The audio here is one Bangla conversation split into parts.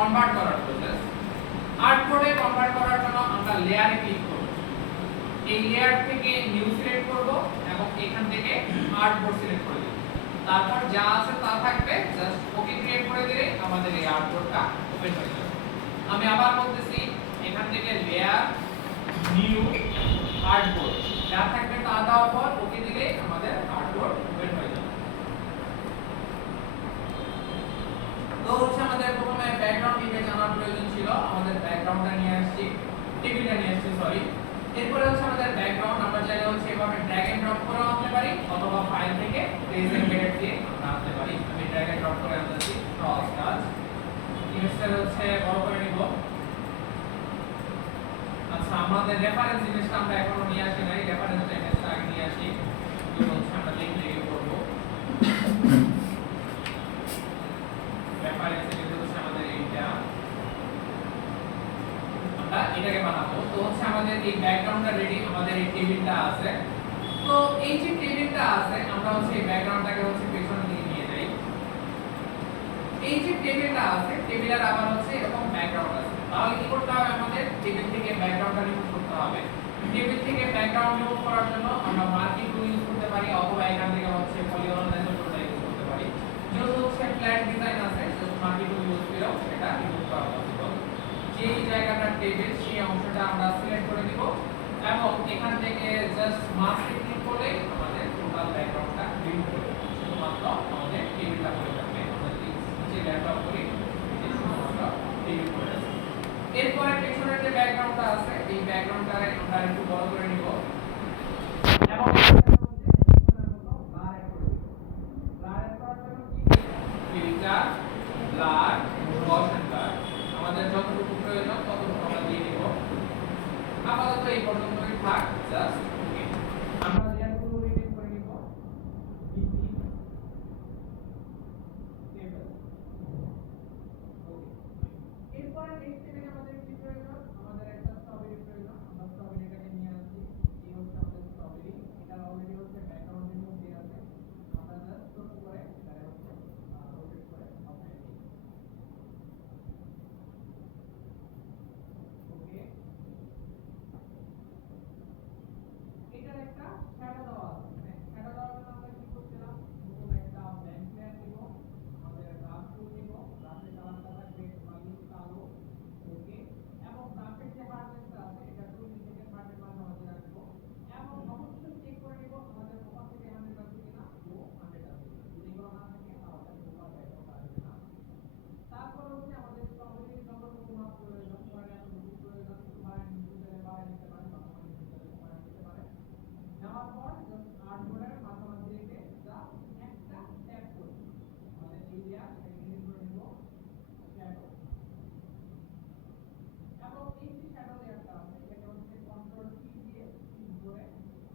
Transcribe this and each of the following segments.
কনভার্ট করার প্রসেস। আর্টবোর্ডে কনভার্ট করার জন্য আমরা লেয়ারে ক্লিক করব। এই লেয়ার থেকে নিউ সিলেক্ট করব এবং এখান থেকে আর্টবোর্ড সিলেক্ট করে দেব। তারপর যা আছে তা থাকবে, জাস্ট ওকে ক্রিয়েট করে দিলে আমাদের এই আর্টবোর্ডটা ওপেন হয়ে যাবে। আমি আবার বলতেছি, এখান থেকে লেয়ার, নিউ, আর্টবোর্ড যা থাকবে তা দেওয়ার পর ওকে দিলে আমাদের আর্টবোর্ড ওপেন হয়ে যাবে। তো হচ্ছে আমাদের প্রথমে ব্যাকগ্রাউন্ড ইমেজ আনার প্রয়োজন ছিল। আমাদের ব্যাকগ্রাউন্ডটা নিয়ে আসছি, টেবিলটা নিয়ে আসছি সরি। এরপরে হচ্ছে আমাদের ব্যাকগ্রাউন্ড আমরা চাইলে হচ্ছে এভাবে ড্র্যাগ এন্ড ড্রপ করে আনতে পারি, অথবা ফাইল থেকে পেজ এমবেডেড দিয়ে আমরা আনতে পারি। আমি ড্র্যাগ এন্ড ড্রপ করে আনতেছি, সহজ কাজ। ইমেজটা হচ্ছে বড় করে নিব। আচ্ছা, আমাদের রেফারেন্স ইমেজটা আমরা এখনো নিয়ে আসি নাই, রেফারেন্স ইমেজটা আগে নিয়ে আসি। এগুলো হচ্ছে আমরা দেখে করব। রেফারেন্স ইমেজ হচ্ছে আমাদের এইটা, আমরা এটাকে বানাবো। তো হচ্ছে আমাদের এই ব্যাকগ্রাউন্ডটা রেডি, আমাদের এই টেবিলটা আছে। তো এই যে টেবিলটা আছে, আমরা হচ্ছে এই ব্যাকগ্রাউন্ডটাকে হচ্ছে পেছনের দিকে নিয়ে যাই। এই যে টেবিলটা আছে, টেবিলের আবার হচ্ছে এরকম ব্যাকগ্রাউন্ড আছে। তাহলে কি করতে হবে, আমাদের টেবিল থেকে ব্যাকগ্রাউন্ডটা রিমুভ করতে হবে। টেবিল থেকে ব্যাকগ্রাউন্ড রিমুভ করার জন্য আমরা মার্কিং টুল ইউজ করতে পারি, অথবা এখান থেকে হচ্ছে পলিগন লেন্স টুলটা ইউজ করতে পারি। যেহেতু হচ্ছে ফ্ল্যাট ডিজাইন আছে, তো মার্কিং টুল ইউজ করেও সেটা রিমুভ করা পসিবল। যেই জায়গাটা টেবিল সেই অংশটা আমরা সিলেক্ট করে দিব এবং এখান থেকে জাস্ট মাস্ক ক্লিক করলে আমাদের টোটাল ব্যাকগ্রাউন্ডটা রিমুভ হয়ে যাবে। শুধুমাত্র আমাদের টেবিলটা পড়ে থাকবে। আমরা নিচে ল্যাপটপ করি, এই শুধুমাত্র টেবিল পড়ে আছে। এরপরে পেছনের যে ব্যাকগ্রাউন্ডটা আছে, এই ব্যাকগ্রাউন্ডটা আমরা একটু বড় করে নিব এবং ব্লার এড করে দিব। ব্লার এড করার জন্য কি ফিল্টার, ব্লার, গসেন ব্লার আমাদের যতটুকু প্রয়োজন ততটুকু আমরা দিয়ে দিব। আপাতত এই পর্যন্তই থাক, জাস্ট ওকে। আমরা লেয়ারগুলো রিনেম করে নিব বিপি টেবিল, ওকে। এরপরে নেক্সট স্টেপে আমাদের কি প্রয়োজন, আমাদের একটা স্ট্রবেরি প্রয়োজন। আমরা স্ট্রবেরিটাকে নিয়ে আসি, এই হচ্ছে আমাদের স্ট্রবেরি। এটা অলরেডি হচ্ছে ব্যাকগ্রাউন্ডের মধ্যে আছে। আমরা জাস্ট ছোট করে এটা হচ্ছে রোটেট করে অপশন দিই, ওকে। এটার একটা শ্যাডো দেওয়া আছে, মানে শ্যাডো দেওয়ার জন্য আমরা কি করছিলাম, নতুন একটা ব্ল্যাঙ্ক লেয়ার নিব, আমাদের ব্রাশ টুল নিব, ব্রাশের কালারটা থাকবে বালি কালো, ওকে। এবং ব্রাশের যে হার্ডনেসটা আছে এটা 20 থেকে 30 এর মাঝামাঝি রাখবো এবং অবশ্যই চেক করে নিব আমাদের ওপাসিটি 100 আছে কিনা, ও 100 আছে। যদি এগুলো না থাকে তাহলে ওভার ব্যাকগ্রাউন্ড আসবে না। তারপর হচ্ছে আমাদের স্ট্রবেরির যতটুকু মাপ প্রয়োজন, ধরেন এতটুকু প্রয়োজন, ধরেন নিজেদের বাড়াই নিতে পারেন, অথবা নিজেদের কমায় নিতে পারেন। নেওয়ার পর জাস্ট আর্টবোর্ডের মাঝামাঝি রেখে জাস্ট একটা ট্যাপ করব। আমাদের এই লেয়ার এটাকে ডিলিট করে নিব, শ্যাডো। এবং এই যে শ্যাডো লেয়ারটা আছে এটা হচ্ছে কন্ট্রোল টি দিয়ে ক্লিক করে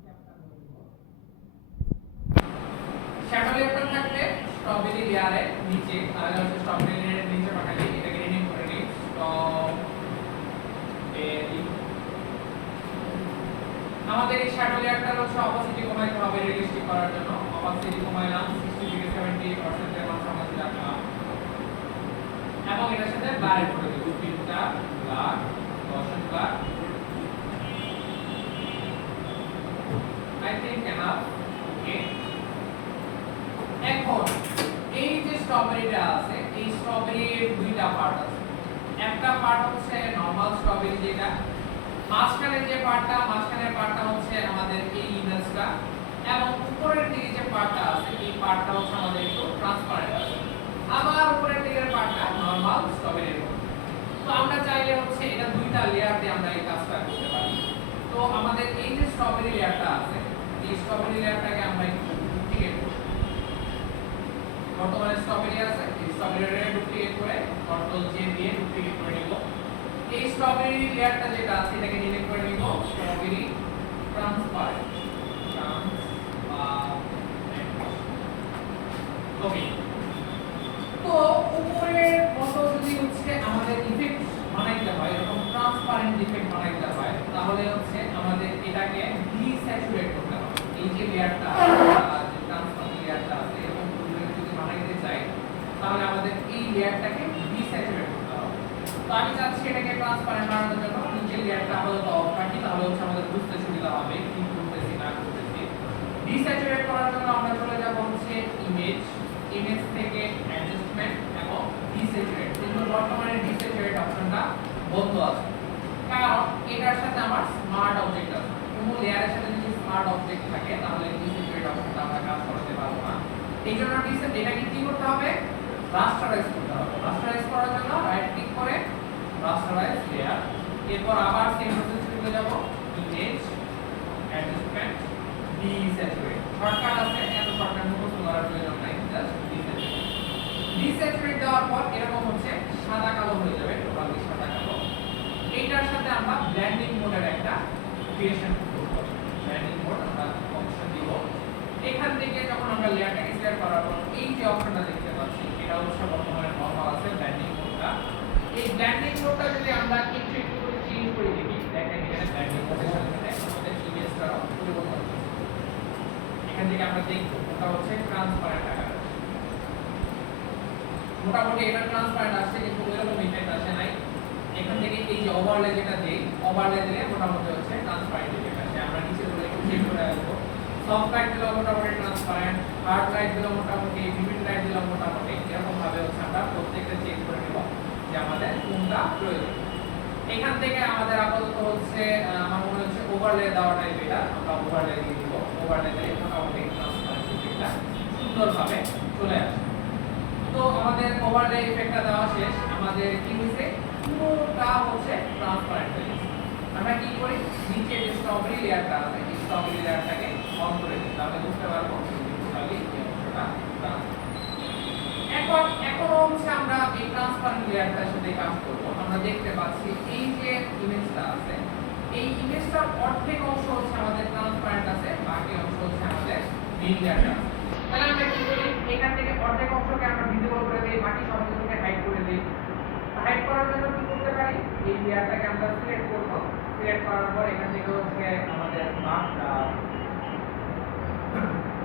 ট্যাপটা করে দিব। শ্যাডো লেয়ারটা থাকলে স্ট্রবেরি লেয়ারের নিচে, তাহলে হচ্ছে স্ট্রবেরি লেয়ারের নিচে পাঠালে এটাকে রিনেম করে নিই স্ট্রবেরি। আমাদের এই শ্যাডো লেয়ারটার হচ্ছে অপাসিটি কমাইতে হবে রিয়েলিস্টিক করার জন্য। অপাসিটি কমাইলাম 60 থেকে 70% এর মাঝামাঝি রাখলাম এবং এটার সাথে ব্লার এড করে দেব, filter, blur, gaussian blur. I think enough, okay. এখন এই যে স্ট্রবেরিটা আছে, এই স্ট্রবেরির দুইটা পার্ট আছে। একটা পার্ট হচ্ছে নরমাল স্ট্রবেরি, যেটা মাঝখানের যে পার্টটা, মাঝখানের পার্টটা হচ্ছে আমাদের এই ইমেজটা, এবং উপরের দিকে যে পার্টটা আছে এই পার্টটা হচ্ছে আমাদের একটু ট্রান্সপারেন্ট আছে। আবার উপরের দিকের পার্টটা নরমাল স্ট্রবেরির মতো। তো আমরা চাইলে হচ্ছে এটা দুইটা লেয়ার দিয়ে আমরা এই কাজটা করতে পারি। তো আমাদের এই যে স্ট্রবেরি লেয়ারটা আছে, এই স্ট্রবেরি লেয়ারটাকে আমরা একটু ডুপ্লিকেট করব। বর্তমানে স্ট্রবেরি আছে, এই স্ট্রবেরি লেয়ার ডুপ্লিকেট করে কন্ট্রোল জে দিয়ে ডুপ্লিকেট করে নিব। এই স্ট্রবেরি লেয়ারটা যেটা আছে এটাকে ডিলিট করে নিব, স্ট্রবেরি ট্রান্সপারেন্ট, ওকে। তো উপরের মতো যদি হচ্ছে আমাদের ইফেক্ট বানাইতে হয়, এরকম ট্রান্সপারেন্ট ইফেক্ট বানাইতে হয়, তাহলে হচ্ছে আমাদের এটাকে ডিস্যাচুরেট করতে হবে। এই যে লেয়ারটা, যে ট্রান্সপারেন্ট লেয়ারটা আছে, এরকম যদি বানাইতে চাই তাহলে আমাদের এই লেয়ারটাকে ডিস্যাচুরেট করতে হবে। তো আমি চাচ্ছি এটাকে ট্রান্সপারেন্ট বানানোর জন্য নিচের লেয়ারটা আপাতত অফ রাখি, তাহলে হচ্ছে আমাদের বুঝতে সুবিধা হবে কি করতেছি না করতেছি। ডিস্যাচুরেট করার জন্য আমরা চলে যাব হচ্ছে ইমেজ, ইমেজ থেকে অ্যাডজাস্টমেন্ট এবং ডিস্যাচুরেট। কিন্তু বর্তমানে ডিস্যাচুরেট অপশনটা বন্ধ আছে, কারণ এটার সাথে আমার স্মার্ট অবজেক্ট আছে। কোনো লেয়ারের সাথে যদি স্মার্ট অবজেক্ট থাকে তাহলে ডিস্যাচুরেট অপশনটা আমরা কাজ করতে পারবো না। এই জন্য এটাকে কি করতে হবে, রাস্টারাইজ করতে হবে। রাস্টারাইজ করার জন্য রাইট ক্লিক করে রাস্টারাইজ লেয়ার, এরপর আবার সেম প্রসেস চলে যাব ইমেজ অ্যাডজাস্টমেন্ট ডিস্যাচুরেট। শর্টকাট আছে, এত শর্টকাট মুখস্থ করার প্রয়োজন নাই, জাস্ট ডিস্যাচুরেট। ডিস্যাচুরেট দেওয়ার পর এরকম হচ্ছে সাদা কালো হয়ে যাবে, টোটালি সাদা কালো। এইটার সাথে আমরা ব্লেন্ডিং মোডের একটা ক্রিয়েশন করব। ব্লেন্ডিং মোড আমরা অপশন দিব। এখান থেকে যখন আমরা লেয়ারটাকে সিলেক্ট করার পর এই যে অপশনটা দেখতে পাচ্ছি, এটা হচ্ছে বর্তমানে নরমাল আছে ব্লেন্ডিং মোডটা। এই ব্লেন্ডিং মোডটা যদি আমরা একটু একটু করে চেঞ্জ করে দেখি, দেখেন এখানে ব্লেন্ডিং মোডের সাথে আমাদের ইমেজটা পরিবর্তন হচ্ছে। এখান থেকে আমরা দেখব ওটা হচ্ছে ট্রান্সপারেন্ট আকার। মোটামুটি এটা ট্রান্সপারেন্ট আসছে, কিন্তু ওইরকম ইফেক্ট আসে নাই। এখান থেকে এই যে ওভারলে যেটা দেই, ওভারলে দিলে মোটামুটি হচ্ছে ট্রান্সপারেন্ট ইফেক্ট আসে। আমরা নিচে ধরে একটু চেক করে আসবো। সফট লাইট দিলে মোটামুটি ট্রান্সপারেন্ট, হার্ড লাইট দিলে মোটামুটি, ভিভিড লাইট দিলে মোটামুটি, এরকম ভাবে হচ্ছে আমরা প্রত্যেকটা চেক করে নেব যে আমাদের কোনটা প্রয়োজন। এখান থেকে আমাদের আপাতত হচ্ছে আমার মনে হচ্ছে ওভারলে দেওয়াটাই বেটার। আমরা ওভারলে দিয়ে দিব। ওভারলে দিলে মোটামুটি ট্রান্সপারেন্ট ইফেক্টটা সুন্দরভাবে চলে আসে। তো আমাদের ওভারলে ইফেক্টটা দেওয়া শেষ। আমাদের কি হইছে, পুরোটা হচ্ছে ট্রান্সপারেন্ট হয়ে গেছে। আমরা কি করি, নিচে যে স্ট্রবেরি লেয়ারটা আছে এই স্ট্রবেরি লেয়ারটাকে অন করে দিই, তাহলে বুঝতে পারবো টোটালি এই অংশটা এখন হচ্ছে আমরা এই ট্রান্সপারেন্ট লেয়ারটার সাথে কাজ করব। আমরা দেখতে পাচ্ছি এই যে ইমেজটা আছে, এই ইমেজটার অর্ধেক অংশ হচ্ছে আমাদের ট্রান্সপারেন্ট আছে, বাকি অংশ হচ্ছে আমাদের মেইন লেয়ারটা। তাহলে আমরা কি করি, এখান থেকে অর্ধেক অংশকে আমরা ভিজিবল করে দেই, বাকি সব কিছুকে হাইড করে দেই। হাইড করার জন্য কি করতে পারি, এই লেয়ারটাকে আমরা সিলেক্ট করব। সিলেক্ট করার পর এখান থেকে হচ্ছে আমাদের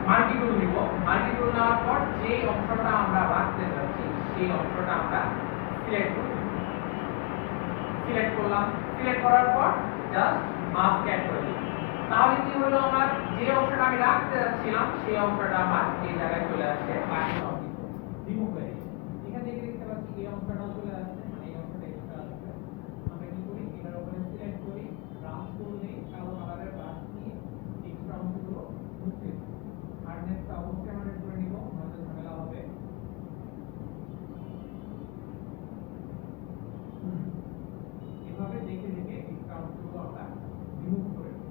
মার্কি টুল নিব। মার্কি টুল নেওয়ার পর যে অংশটা আমরা রাখতে যাচ্ছি সেই অংশটা আমরা সিলেক্ট করব। সিলেক্ট করলাম, সিলেক্ট করার পর জাস্ট মাস্ক অ্যাড করে দিই। তাহলে কি হলো, আমার যে অংশটা আমি রাখতে যাচ্ছিলাম সেই অংশটা আমার এই জায়গায় চলে আসছে, বাকি সব কিছু রিমুভ হয়ে গেছে। এখান থেকে দেখতে পাচ্ছি এই অংশটা চলে আসছে, মানে এই অংশটা এক্সট্রা আসছে। আমরা কি করি, এটার উপরে সিলেক্ট করি, ব্রাশ টুল নেই, কালো কালারের ব্রাশ নিয়ে এক্সট্রা অংশগুলো মুছে দিই। হার্ডনেসটা অবশ্যই আমাদের করে নিব, নয়তো ঝামেলা হবে। এভাবে দেখে দেখে এক্সট্রা অংশগুলো আমরা রিমুভ করে দেব।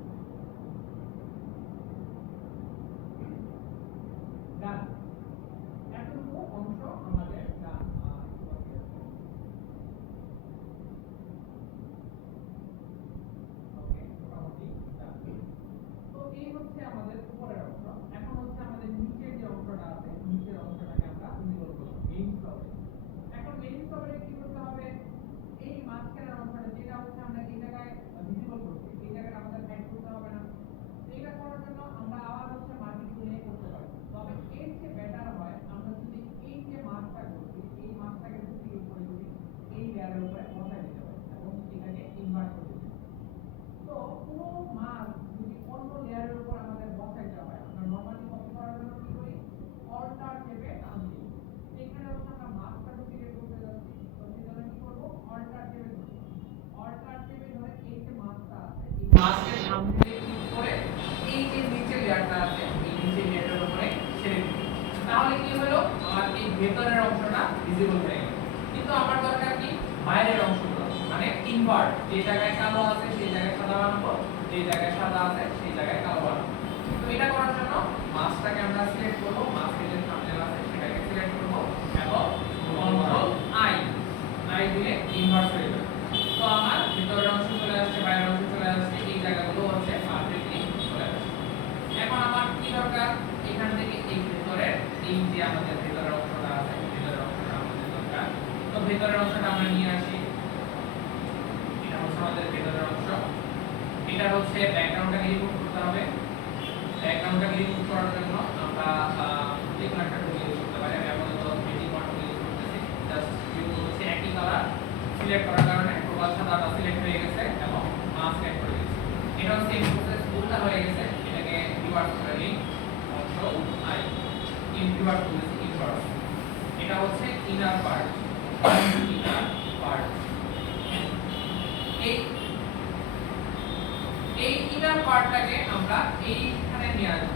ডান, এতটুকু অংশ আমাদের ডান। ওকে, মোটামুটি ডান। তো এই হচ্ছে আমাদের উপরের অংশ। এখন হচ্ছে আমাদের নিচের যে অংশটা আছে, নিচের অংশটাকে আমরা ভিজিবল করব মেইন স্তরে। এখন মেইন স্তরে কি করতে হবে, এই মাঝখানের অংশটা যেটা হচ্ছে আমরা এই জায়গায় ভিজিবল করছি, এই জায়গাটা আমাদের হাইড করতে হবে না। এটা করার জন্য আমরা আবার হচ্ছে মার্কিং টুল নিয়ে করতে পারি। তবে এর যে বেটার হয়, আমরা যদি এই যে মার্কটা করছি, এই মার্কটাকে যদি ইউজ করে যদি এই লেয়ারের উপরে বসাই দিতে পারি এবং এটাকে ইনভার্ট করে দিতে পারি। তো পুরো মার্ক যদি অন্য লেয়ারের উপর আমাদের বসাইতে হয়, আমরা নরমালি কপি করার জন্য কি করি, অল্টার টেপে টান দিই। এখানে হচ্ছে আমরা মার্কটা ডুপ্লিকেট করতে যাচ্ছি, তো সেজন্য কি করব, অল্টার টেপে ধরি। অল্টার টেপে ধরে এই যে মার্কটা আছে, এই মার্কের সামনে ক্লিক করে এই যে নিচে লেয়ারটা আছে, এই নিচে লেয়ারের উপরে ছেড়ে দিই। তাহলে কি হলো, আমার এই ভেতরের অংশটা ভিজিবল হয়ে গেল। কিন্তু আমার দরকার কি, বাইরের অংশগুলো, মানে ইনভার্ট, যে জায়গায় কালো আছে সেই জায়গায় সাদা বানাবো, যে জায়গায় সাদা আছে সেই জায়গায় কালো বানাবো। তো এটা করার জন্য মাস্কটাকে আমরা সিলেক্ট করব, মাস্কের যে থাম্বনেল আছে সেটাকে সিলেক্ট করব এবং কন্ট্রোল আই দিলে ইনভার্ট হয়ে যাবে। তো আমার ভিতরের অংশ চলে আসছে, বাইরের অংশ চলে আসছে, এই জায়গাগুলো হচ্ছে পারফেক্টলি চলে আসছে। এখন আমার কি দরকার, এখান থেকে এই ভিতরের এই যে আমাদের ভিতরের অংশটা আছে, ভিতরের অংশটা আমাদের দরকার। তো ভিতরের অংশটা আমরা নিয়ে আসি, এটা হচ্ছে আমাদের ভিতরের অংশ। এটা হচ্ছে ব্যাকগ্রাউন্ডটাকে রিমুভ করতে হবে। ব্যাকগ্রাউন্ডটাকে রিমুভ করার জন্য আমরা যে কোনো একটা টুল ইউজ করতে পারি। আমি আপাতত মেজিক ওয়ান টুল ইউজ করতেছি। জাস্ট যেহেতু হচ্ছে একই কালার, সিলেক্ট করার কারণে টোটাল সাদাটা সিলেক্ট হয়ে গেছে এবং মাছ অ্যাড করে দিয়েছি। এটাও সেম প্রসেস উল্টা হয়ে গেছে, এটাকে রিভার্স করে নিই, কন্ট্রোল আই, রিভার্স করেছি ইনভার্স। এটা হচ্ছে ইনার পার্ট, ইনার পার্ট। এই ইনার পার্টটাকে আমরা এইখানে নিয়ে আসবো,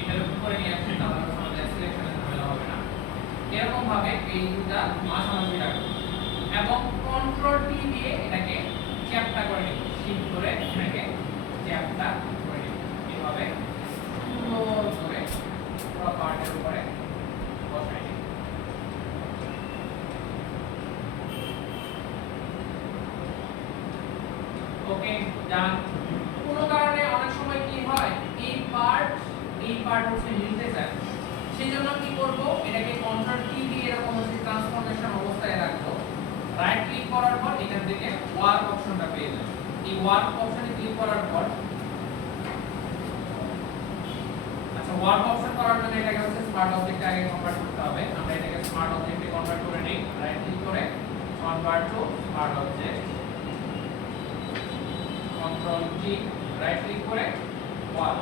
এটার উপরে নিয়ে আসলে তাহলে আমাদের সিলেকশনে ঝামেলা হবে না। এরকম ভাবে এই দুটা মাঝামাঝি রাখবো এবং কন্ট্রোল টি দিয়ে এটাকে চ্যাপ্টা করে নিব, শিফট করে এটাকে চ্যাপ্টা করে নিব। এইভাবে সুন্দর করে পুরো পার্টের উপরে বসাই নিব। ওকে ডান। কোনো কারণে অনেক সময় কি হয়, এই পার্ট হচ্ছে মিলতে চায়, সেজন্য কি করব, এটাকে কন্ট্রোল টি দিয়ে এরকম হচ্ছে ট্রান্সফরমেশন অবস্থায় রাখবো। রাইট ক্লিক করার পর এখান থেকে ওয়ার্ক অপশনটা পেয়ে যাবেন। এই ওয়ার্ক অপশনে ক্লিক করার পর আচ্ছা, ওয়ার্ক অপশন করার জন্য এটাকে হচ্ছে স্মার্ট অবজেক্টে আগে কনভার্ট করতে হবে। আমরা এটাকে স্মার্ট অবজেক্টে কনভার্ট করে নেই। রাইট ক্লিক করে convert to smart object, control T, right click করে ওয়ার্ক।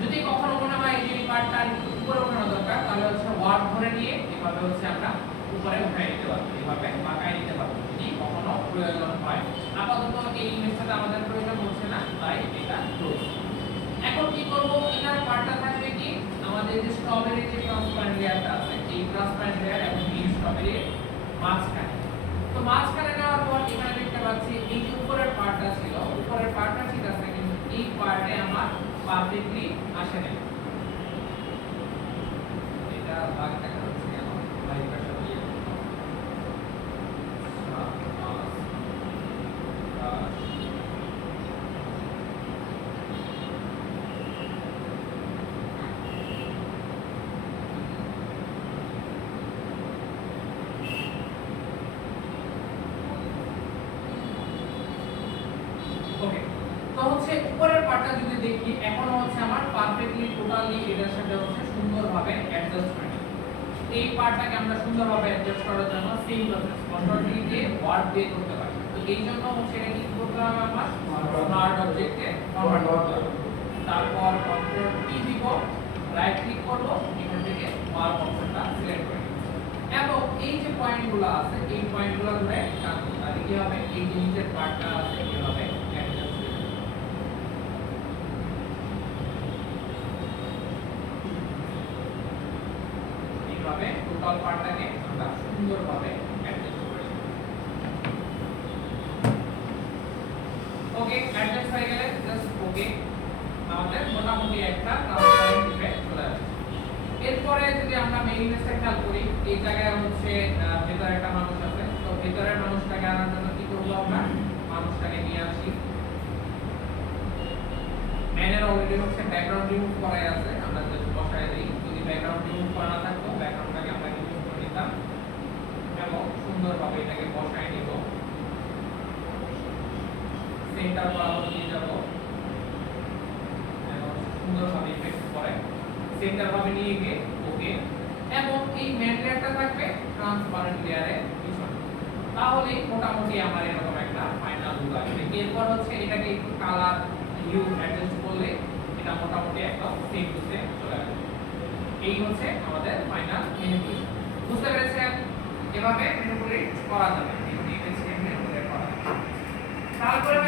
যদি কখনো মনে হয় এই পার্টটা উপরে উঠানো দরকার, তাহলে হচ্ছে ওয়ার্ক ধরে নিয়ে এভাবে হচ্ছে আমরা উপরে উঠাই নিতে পারবো, এভাবে বাঁকায় নিতে পারবো যদি কখনো প্রয়োজন হয়। আপাতত এই ইমেজটাতে আমাদের প্রয়োজন হচ্ছে না, তাই এটা ক্লোজ। এখন কি করব, ইনার পার্টটা থাকবে কি আমাদের যে স্ট্রবেরি যে ট্রান্সপারেন্ট লেয়ারটা আছে, এই ট্রান্সপারেন্ট লেয়ার এবং এই স্ট্রবেরির মাঝখানে। তো মাঝখানে নেওয়ার পর এখানে দেখতে পাচ্ছি এই যে উপরের পার্টটা ছিল, উপরের পার্টটা ঠিক আছে, কিন্তু এই পার্টে আমার পারফেক্টলি আসে না। এটা বাগ দেখা যাচ্ছে কেন, লাইভটা সরিয়ে ওকে। তো হচ্ছে উপরের পার্টটা যদি দেখি, এখনো হচ্ছে আমার পারফেক্টলি টোটালি এটার সাথে হচ্ছে সুন্দরভাবে অ্যাডজাস্ট করে নিই। এই পার্টটাকে আমরা সুন্দরভাবে অ্যাডজাস্ট করার জন্য সেম প্রসেস কন্ট্রোল টি দিয়ে ওয়ার্ড দিয়ে করতে পারি। তো এই জন্য হচ্ছে এটা কি করতে হবে, আমার স্মার্ট অবজেক্টে কনভার্ট করতে হবে। তারপর কন্ট্রোল টি দিব, রাইট ক্লিক করব, এখান থেকে ওয়ার্ক অপশনটা সিলেক্ট করে নিব এবং এই যে পয়েন্টগুলো আছে এই পয়েন্টগুলো ধরে টানবো, তাহলে কি হবে, এই যে নিচের পার্টটা আছে এভাবে অ্যাডজাস্ট হয়ে যাবে। এইভাবে টোটাল পার্টটাকে আমরা সুন্দরভাবে অ্যাডজাস্ট করে নেব। ওকে, অ্যাডজাস্ট হয়ে গেলে জাস্ট ওকে, আমাদের মোটামুটি একটা ট্রান্সপারেন্ট ইফেক্ট চলে আসবে। এরপরে যদি আমরা মেইন ইমেজটা খেয়াল করি, এই জায়গায় হচ্ছে ভেতরে একটা মানুষ আছে। তো ভেতরের মানুষটাকে আনার জন্য কি করব, আমরা মানুষটাকে নিয়ে আসি। ম্যানের অলরেডি হচ্ছে ব্যাকগ্রাউন্ড রিমুভ করাই আছে, আমরা জাস্ট বসায় দেই। যদি ব্যাকগ্রাউন্ড রিমুভ করা না থাকতো, ব্যাকগ্রাউন্ডটাকে আমরা রিমুভ করে নিতাম এবং সুন্দরভাবে এটাকে বসায় নিব। সেন্টার বরাবর নিয়ে যাব এবং সুন্দরভাবে ইফেক্ট করে সেন্টার ভাবে নিয়ে গিয়ে ওকে, এবং এই ম্যাট লেয়ারটা থাকবে ট্রান্সপারেন্ট লেয়ারের পিছনে। তাহলে মোটামুটি আমার এরকম একটা ফাইনাল লুক আসবে। এরপর হচ্ছে এটাকে একটু কালার হিউ অ্যাডজাস্ট করলে এটা মোটামুটি একদম সেম টু সেম চলে আসবে। এই হচ্ছে আমাদের ফাইনাল ম্যানিপুলেশন। বুঝতে পেরেছেন? এভাবে ম্যানিপুলেট করা যাবে, এই ইমেজ ম্যানিপুলেট করা যাবে। তারপরে